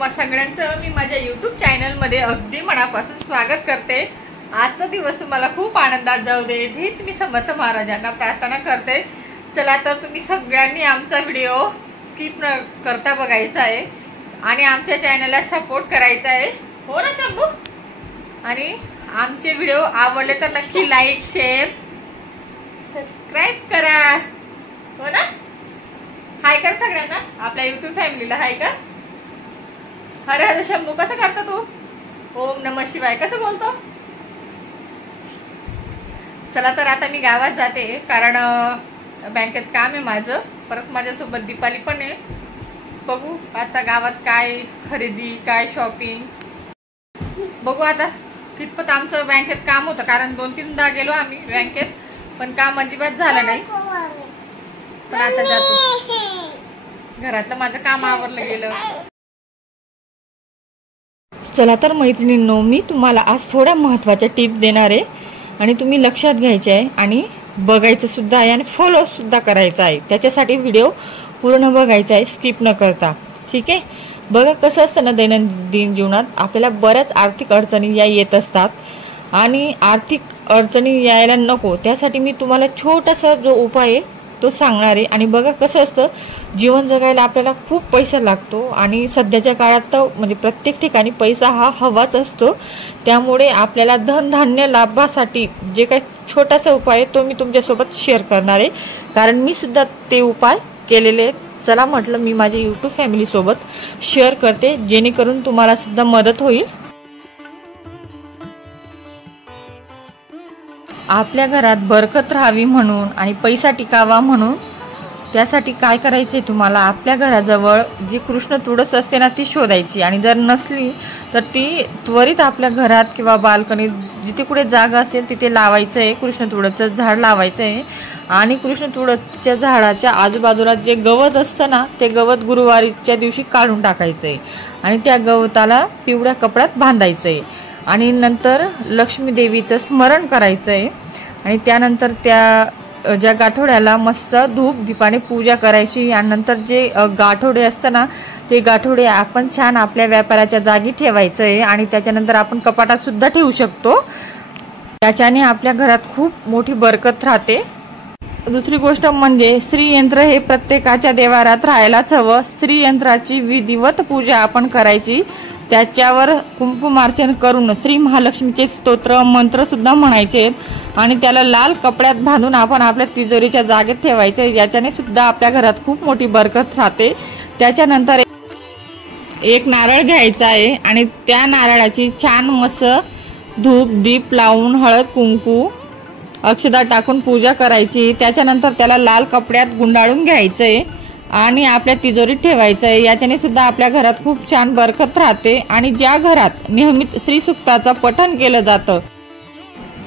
तुम्हा सगळ्यांचं मी माझ्या YouTube चॅनल मध्ये अगदी मनापासून स्वागत करते। आजचा दिवस तुम्हाला खूप आनंदात जाऊ दे हीच मी समर्थ महाराजांना प्रार्थना करते। चला तर तुम्ही सगळ्यांनी आमचा व्हिडिओ स्किप न करता बघायचा आहे आणि आमच्या चॅनलला सपोर्ट करायचा आहे, हो ना शंभू? आणि आमचे व्हिडिओ आवडले तर नक्की लाईक शेअर सबस्क्राइब करा, हो ना? हाय कर सगळ्यांना, आपल्या YouTube फॅमिलीला हाय कर। हरे हरे शंभू कसं करतो तू? ओम नमः शिवाय कसं बोलतो? चला तर आता मी गावात जाते कारण बँकेत काम आहे माझं, परत माझ्यासोबत दीपाली पण आहे। बघू आता गावात काय खरेदी काय शॉपिंग बघू आता कितपत आमचं बँकेत काम होतं, कारण 2-3दा गेलो आम्ही बँकेत पण काम अजिबात झालं नाही। पण आता जातो, घरातलं माझं काम आवरलं गेलं। चला तर मैत्रिणींनो, मी तुम्हाला आज थोड्या महत्त्वाच्या टिप्स देणार आहे आणि तुम्ही लक्षात घ्यायचे आहे आणि बघायचं सुद्धा आहे आणि फॉलो सुद्धा करायचं आहे। त्याच्यासाठी व्हिडिओ पूर्ण बघायचा आहे, स्किप न करता, ठीक आहे? बघा कसं असतं ना, दैनंदिन जीवनात आपल्याला बऱ्याच आर्थिक अडचणी येत असतात आणि आर्थिक अडचणी यायला नको त्यासाठी मी तुम्हाला छोटासा जो उपाय आहे तो सांगणार आहे। आणि बघा कसं असतं, जीवन जगायला आपल्याला खूप पैसा लागतो आणि सध्याच्या काळात तर म्हणजे प्रत्येक ठिकाणी पैसा हा हवाच असतो। त्यामुळे आपल्याला धनधान्य लाभासाठी जे काही छोटासा उपाय आहे तो मी तुमच्यासोबत शेअर करणार आहे, कारण मी सुद्धा ते उपाय केलेले आहेत। चला म्हटलं मी माझ्या YouTube फॅमिली सोबत शेअर करते जेणेकरून तुम्हाला सुद्धा मदत होईल। आपल्या घरात बरकत राहावी म्हणून आणि पैसा टिकावा म्हणून त्यासाठी काय करायचे तुम्हाला, आपल्या घराजवळ जी कृष्ण तुळस असते ना ती शोधायची आणि जर नसली तर ती त्वरित आपल्या घरात किंवा बाल्कनीत जिथे कुठे जागा असेल तिथे लावायचं आहे। कृष्ण तुळसचं झाड लावायचं आहे आणि कृष्ण तुळसच्या झाडाच्या आजूबाजूला जे गवत असतं ना ते गवत गुरुवारीच्या दिवशी काढून टाकायचं आहे आणि त्या गवताला पिवळ्या कपड्यात बांधायचं आहे आणि नंतर लक्ष्मी देवीचं स्मरण करायचं आहे आणि त्यानंतर त्या ज्या गाठोड्याला मस्त धूप दीपाने पूजा करायची आणि नंतर जे गाठोडे असतं ना ते गाठोडे आपण छान आपल्या व्यापाराच्या जागी ठेवायचं आहे आणि त्याच्यानंतर आपण कपाटात सुद्धा ठेवू शकतो। त्याच्याने आपल्या घरात खूप मोठी बरकत राहते। दुसरी गोष्ट म्हणजे श्रीयंत्र हे प्रत्येकाच्या देवारात राहायलाच हवं। श्रीयंत्राची विधिवत पूजा आपण करायची, त्याच्यावर कुंकुमार्चन करून श्री महालक्ष्मीचे स्तोत्र मंत्र सुद्धा म्हणायचे आणि त्याला लाल कपड्यात बांधून आपण आपल्या तिजोरीच्या जागेत ठेवायचे, याच्याने सुद्धा आपल्या घरात खूप मोठी बरकत राहते। त्याच्यानंतर एक नारळ घ्यायचा आहे आणि त्या नारळाची छान मस्त धूप दीप लावून हळद कुंकू अक्षता टाकून पूजा करायची। त्याच्यानंतर त्याला लाल कपड्यात गुंडाळून घ्यायचं आहे आणि आपल्या तिजोरीत ठेवायचं आहे, याच्याने सुद्धा आपल्या घरात खूप छान बरकत राहते। आणि ज्या घरात नियमित श्रीसूक्ताचं पठण केलं जातं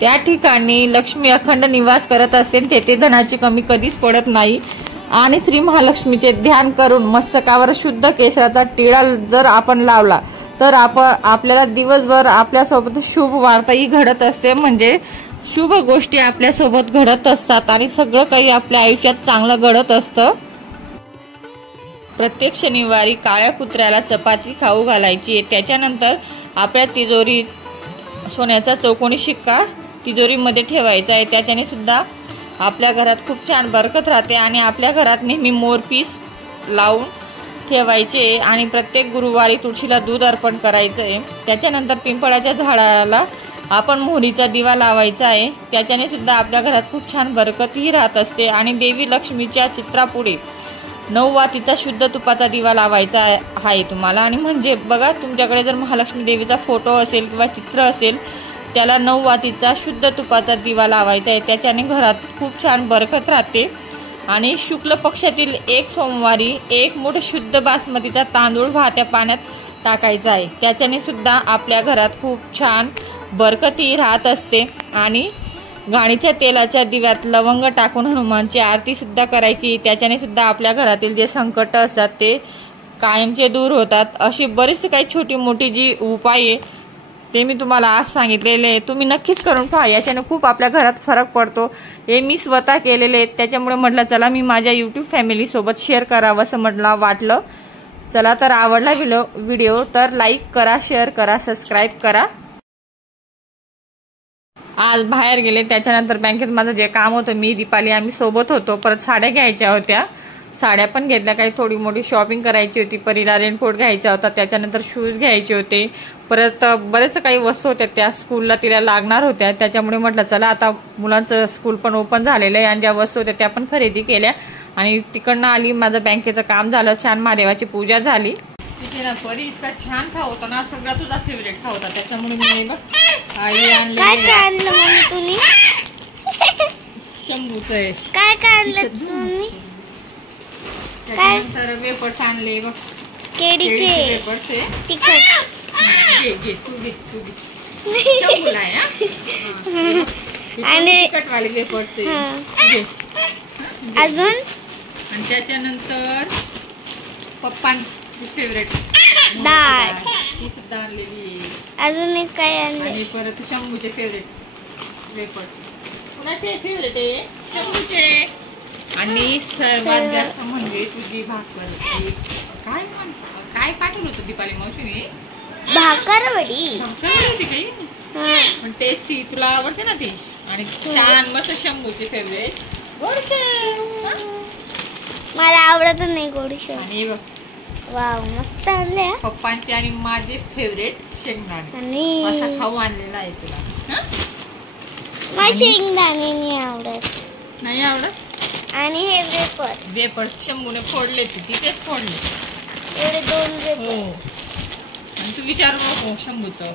त्या ठिकाणी लक्ष्मी अखंड निवास करत असेल, तेथे धनाची कमी कधीच पडत नाही। आणि श्री महालक्ष्मीचे ध्यान करून मस्तकावर शुद्ध केसराचा टिळा जर आपण लावला तर आपल्याला दिवसभर आपल्यासोबत शुभ वार्ताही घडत असते, म्हणजे शुभ गोष्टी आपल्यासोबत घडत असतात आणि सगळं काही आपल्या आयुष्यात चांगलं घडत असतं। प्रत्येक शनिवारी काळ्या कुत्र्याला चपाती खाऊ घालायची। त्याच्यानंतर आपल्या तिजोरीत सोन्याचा चौकोनी शिक्का तिजोरीमध्ये ठेवायचा आहे, त्याच्याने सुद्धा आपल्या घरात खूप छान बरकत राहते। आणि आपल्या घरात नेहमी मोरपीस लावून ठेवायचे आणि प्रत्येक गुरुवारी तुळशीला दूध अर्पण करायचं आहे। त्याच्यानंतर पिंपळाच्या झाडाला आपण मोहरीचा दिवा लावायचा आहे, त्याच्याने सुद्धा आपल्या घरात खूप छान बरकतही राहत असते। आणि देवी लक्ष्मीच्या चित्रापुढे 9 वातीचा शुद्ध तुपाचा दिवा लावायचा आहे तुम्हाला। आणि म्हणजे बघा तुमच्याकडे जर महालक्ष्मी देवीचा फोटो असेल किंवा चित्र असेल त्याला 9 वातीचा शुद्ध तुपाचा दिवा लावायचा आहे, त्याच्याने घरात खूप छान बरकत राहते। आणि शुक्ल पक्षातील एक सोमवारी 1 मूठ शुद्ध बासमतीचा तांदूळ वाहत्या पाण्यात टाकायचा आहे, त्याच्याने सुद्धा आपल्या घरात खूप छान बरकतही राहत असते। आणि घाणीच्या तेलाच्या दिव्यात लवंग टाकून हनुमानची आरती सुद्धा करायची, त्याच्याने सुद्धा आपल्या घरातील जे संकट असतात ते कायमचे दूर होतात। अशी बरीच काही छोटी मोठी जी उपाय आहे ते मी तुम्हाला आज सांगितलेले आहे, तुम्ही नक्कीच करून पहा, याच्याने खूप आपल्या घरात फरक पडतो। हे मी स्वतः केलेले आहेत, त्याच्यामुळे म्हटलं चला मी माझ्या YouTube फॅमिली सोबत शेअर करावं असं वाटलं। चला तर आवडला व्हिडिओ तर लाईक करा, शेअर करा, सबस्क्राईब करा. आज बाहेर गेले, त्याच्यानंतर बँकेत माझं जे काम होतं, मी दीपाली आम्ही सोबत होतो. परत साड्या घ्यायच्या होत्या, साड्या पण घेतल्या. काही थोडी मोठी शॉपिंग करायची होती. परीला रेनकोट घ्यायचा होता, त्याच्यानंतर शूज घ्यायचे होते. परत बरेच काही वस्तू होत्या त्या स्कूलला तिला लागणार होत्या. त्याच्यामुळे म्हटलं चला आता मुलांचं स्कूल पण ओपन झालेलं आहे आणि ज्या वस्तू होत्या त्या पण खरेदी केल्या. आणि तिकडनं आली, माझं बँकेचं काम झालं, छान महादेवाची पूजा झाली. तिथे ना परी इतका छान खाऊ होता ना, सगळा तुझा फेवरेट खाऊ होता. त्याच्यामुळे मी बघ आई आणले. शंभूचं आहे. काय आणलं तुम्ही? त्याच्यानंतर वेपर्स आणले बघ, केळीचे वेपर्स आहे. तिखट. घे तू घे शंभूला आहे आणि तिखटवाले वेपर्स आहे. अजून आणि त्याच्यानंतर पप्पांची फेवरेट डाळ ती सुद्धा आणलेली. अजून एक काय आणले? आणि परत शंभूचे फेवरेट वेपर. कुणाचे फेवरेट आहे? शंभूचे. आणि सर्वात जास्त म्हणजे तुझी भाकर. काय पाठवलं होतं दीपाली मावशीने? भाकरवडी. होती काही पण टेस्टी, तुला आवडते ना ती. आणि छान मस्त शंभूची फेवरेट गोडशेव. मला आवडत नाही गोडशेव. आणि बघ वाव मस्त आणले. पप्पांचे आणि माझे फेवरेट शेंगदाणे. आणि असा खाऊ आणलेला आहे तुला. मला शेंगदाणे नाही आवडत. नाही आवडत. आणि हे वेपर वेपर शंभूने फोडले, तू तिथेच फोडले एवढे 2 हो. वेपर. आणि तू विचारू नको शंभूचं.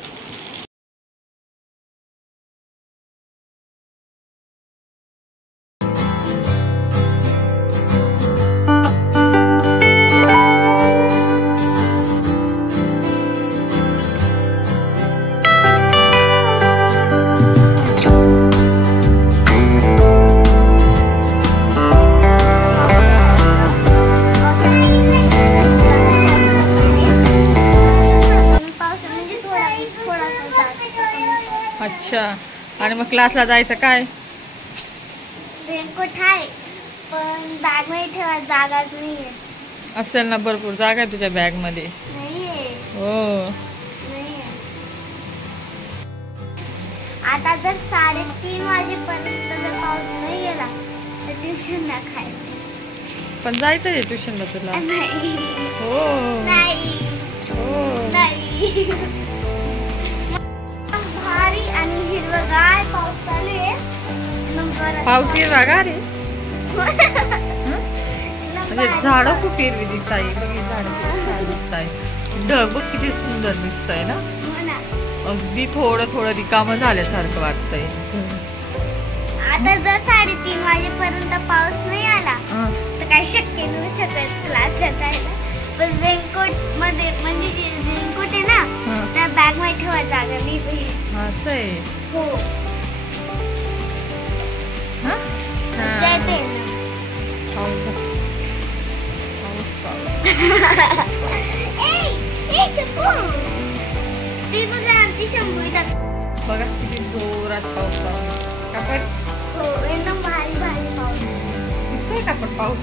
अच्छा. आणि मग क्लासला जायचं काय? रेनकोट आहे पण बॅग मध्ये ठेवा जागाच नाहीये. असेल ना, भरपूर जागा आहे तुझ्या बॅग मध्ये. नाहीये. हो. नाहीये. आता जर 3:30 वाजेपर्यंत जर पाऊस नाही गेला तर ट्युशन ना खायचं. पण जायचं आहे ट्युशनला तुला? नाही. हो. नाही. हो. नाही. भारी आणि हिरवगार पाऊस चालू आहे. पाऊस हिरवागार आहे. म्हणजे झाडं खूप हिरवी दिसत आहे. झाडं खूप छान दिसत आहे. ढग बघ किती सुंदर दिसत आहे ना. अगदी थोडं थोडं रिकामं झाल्यासारखं वाटतंय. आता जर 3:30 वाजेपर्यंत पाऊस नाही आला तर काही शक्य नाही सकाळी क्लासला जायला. पण रेनकोट मध्ये म्हणजे जे रेनकोट आहे ना त्या बॅग मध्ये ठेवा जागा नाही पाहिजे. असं आहे. हो. जायचंय ना. बघा किती जोरात पाऊस. हो एकदम भारी भारी पाऊस. दिसतोय का पण पाऊस?